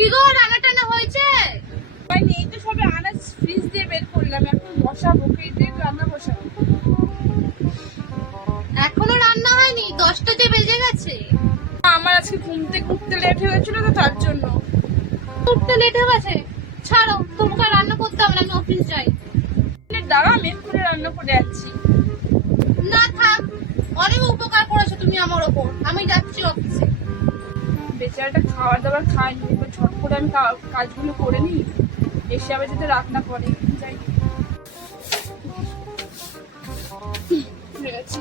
কি গো, রান্না টান্না হয়েছে? ভাই নেই তো, সবে আনাজ ফ্রিজ দিয়ে বের করলাম, এখন বসাবো, ফ্রিজ দিয়ে রান্না বসাবো। এখনো রান্না হয়নি? 10টা যে বেজে গেছে। আমার আজকে ঘুম থেকে উঠতে লেট হয়ে গেছিল তো, তার জন্য। উঠতে লেট হয়ে গেছে? ছাড়ো, তোমাকে আর রান্না করতে হবে না, আমি অফিস যাই। দাঁড়া, আমি এক্ষুনি রান্না করে যাচ্ছি। না থাক, অনেক উপকার করেছো তুমি আমার ওপর, আমি যাচ্ছি অফিসে। বেচারাটা খাবার দাবার খায়নি, এবার ঝট করে আমি কাজগুলো করে নিই, এসে আবার যাতে রাত না করে। যাই, ঠিক আছে।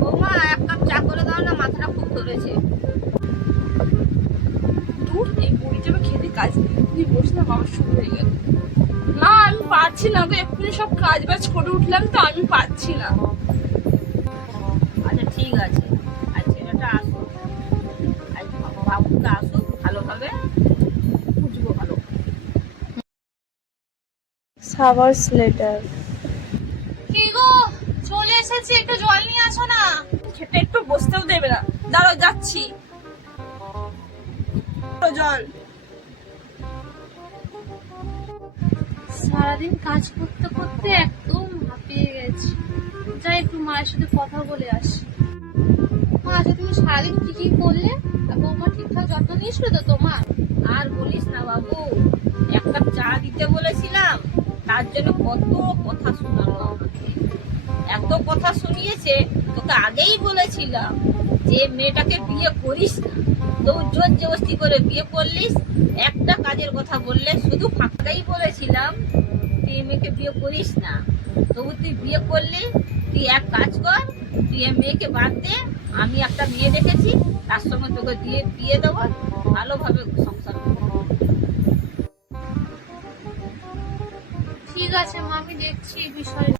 বৌমা, এক কাপ চা করে দাও না, মাথাটা খুব ধরেছে। দূর, এই মুড়ি যাবে খেতে, কাজ নেই, তুই বস না, বাবা শুরু হয়ে গেল। না, আমি পারছি না গো, এক্ষুনি সব কাজ বাজ করে উঠলাম তো, আমি পারছি না। আচ্ছা ঠিক আছে, আর ছেলেটা আসুক, আজ বাবুটা আসুক, ভালোভাবে বুঝবো ভালো। সাভার্স লেটার। কি গো, চলে এসেছি, একটু জল নিয়ে আসো না। খেতে একটু বসতেও দেবে না, দাঁড়াও যাচ্ছি। জল। সারাদিন কাজ করতে করতে একদম হাঁপিয়ে গেছি, যাই একটু মায়ের সাথে কথা বলে আসি। মা, আচ্ছা তুমি সারাদিন কি কি করলে? আর বৌমা ঠিকঠাক যত্ন নিয়েছিল তো তোমার? আর বলিস না বাবু, এক কাপ চা দিতে বলেছিলাম, তার জন্য কত কথা শোনালো আমাকে, এত কথা শুনিয়েছে। তোকে আগেই বলেছিলাম যে মেয়েটাকে বিয়ে করিস না, তো জোর জবস্তি করে বিয়ে করলিস। একটা কাজের কথা বললে শুধু ফাঁকাই বলেছিলাম তুই মেয়েকে বিয়ে করিস না, তবু তুই বিয়ে করলি। তুই এক কাজ কর, তুই মেয়েকে বাদ দে, আমি একটা মেয়ে দেখেছি, তার সঙ্গে তোকে দিয়ে বিয়ে দেবো, ভালোভাবে সংসার করবো। ঠিক আছে মা, আমি দেখছি এই বিষয়ে।